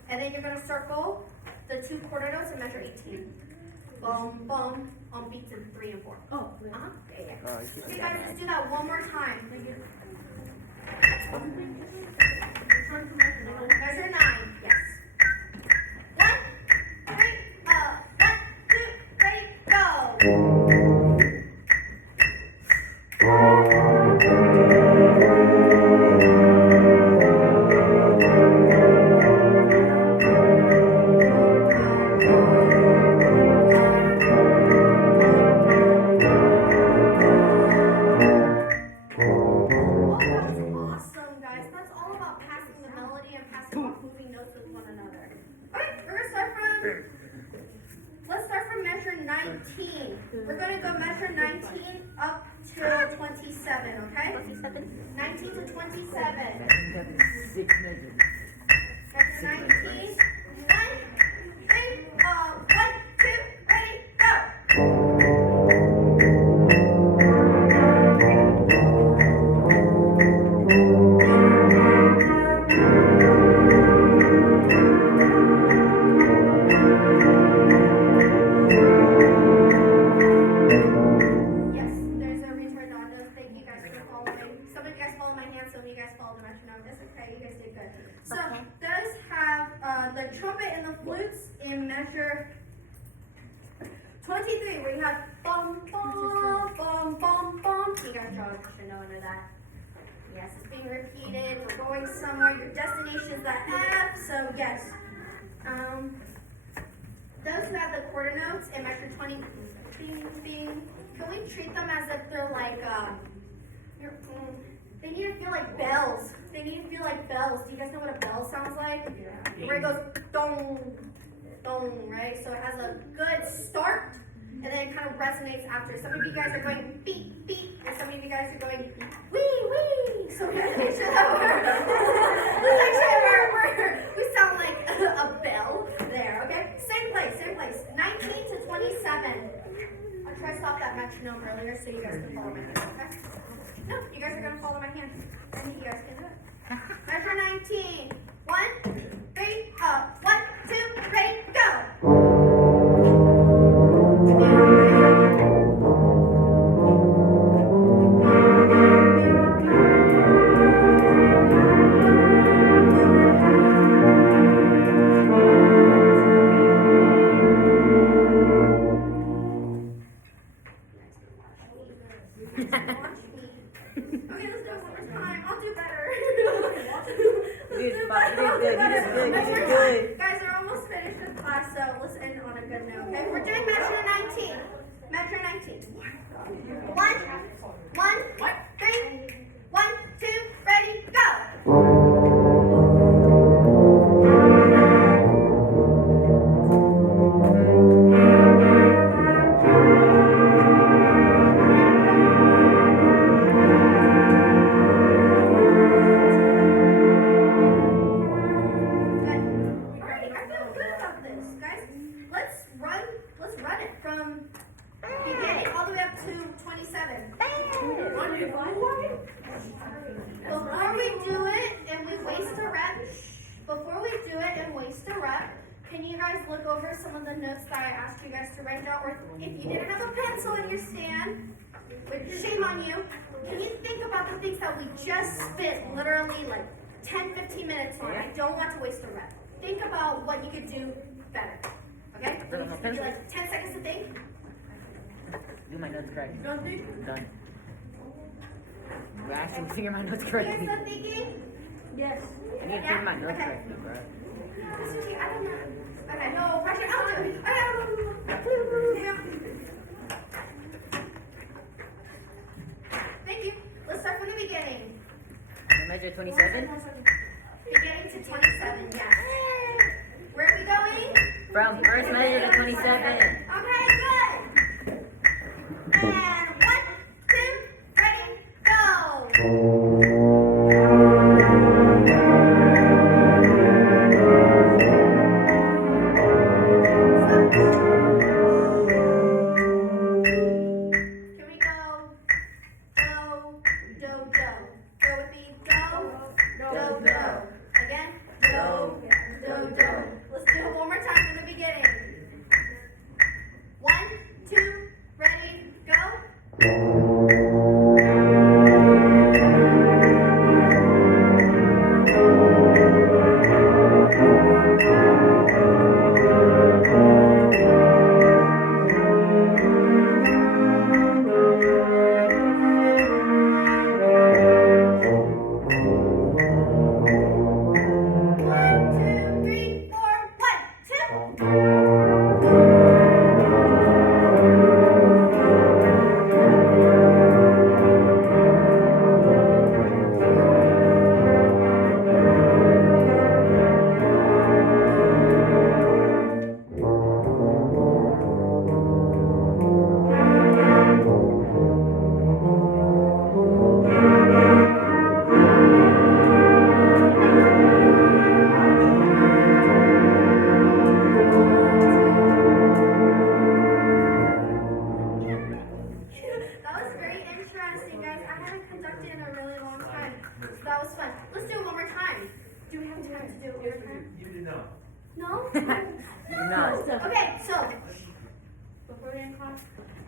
and then you're going to circle the 2 quarter notes and measure 18. Boom, boom, on beats in 3 and 4. for? Oh, wait. Yeah. Oh, you should Okay, do guys, that. let's do that one more time. Measure 9, yes. 1, 3, 1, 2, 3, go. Oh, that was awesome, guys. That's all about passing the melody and passing off moving notes with one another. Alright, we're gonna start from, let's start from measure 19. We're gonna go measure 19 up to 27, okay? 19 to 27. 6 measures. Measure 19. 1, 3, 1, 2, ready, go! Yes, there's a retardados. Thank you guys for following. Some of you guys follow my hand, some of you guys follow the metronome. That's okay, you guys did good. So, does have the trumpet and the flutes in measure 23, where you have bum, bum, bum, bum, bum. You guys probably should know under that. Yes, it's being repeated. We're going somewhere. Your destination is that F, so yes. Those who have the quarter notes in measure 20, bing, bing, can we treat them as if they're like, they need to feel like bells. They need to feel like bells. Do you guys know what a bell sounds like? Where it goes dong, dong, right? So it has a good start, and then it kind of resonates after. Some of you guys are going beep, beep, and some of you guys are going wee, wee. So let's make sure that we sound like a bell there, okay? Same place, same place. 19 to 27. I tried to stop that metronome earlier so you guys can follow my hand, okay? No, you guys are gonna follow my hand. I think you guys can do it. Measure 19. 1, 3, 1, 2, ready, go! Okay, let's do it one more time. I'll do better. Guys, we're almost finished with class, so let's end on a good note. Okay, we're doing measure 19. Measure 19. 1, 3, 1, 2, ready, go! Alright, I feel good about this, guys. Let's run it from beginning all the way up to 27. Before we do it and we waste a rep, can you guys look over some of the notes that I asked you guys to write down? Or if you didn't have a pencil in your stand, which shame on you, can you think about the things that we just spent literally like 10-15 minutes on? I don't want to waste a rep. Think about what you could do better. Okay? Give you like 10 seconds to think. Do my notes correctly. Don't think? Done. We're asking to figure my notes You guys correctly. done thinking? Yes. I need to figure my notes correctly, bro. Susie, I don't know. Okay, no, pressure. I'll do it. Okay. Thank you. Let's start from the beginning. So measure 27? Beginning to 27, yes. Where are we going? From first measure to 27. Okay, good. And 1, 2, ready, go. Can we go? Go, do, do. Go with me. Go, do, do. Again. Go, do, do. Let's do it one more time from the beginning. 1, 2, ready, go. One, two, three, four, 1, 2. That was very interesting, guys. I haven't conducted in a really long time. So that was fun. Let's do it one more time. Do we have time to do it one more time? You do not. No? No. Okay, so before we end class,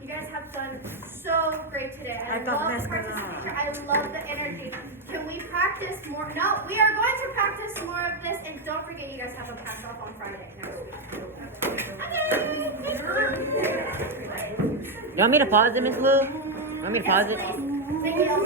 you guys have done so great today. I I got love this the one. participation. I love the energy. Can we practice more? No, we are going to practice more of this, and don't forget you guys have a pass off on Friday next week. Okay. You want me to pause it, Miss Lou? You want me to pause it? Yes, please. Thank you.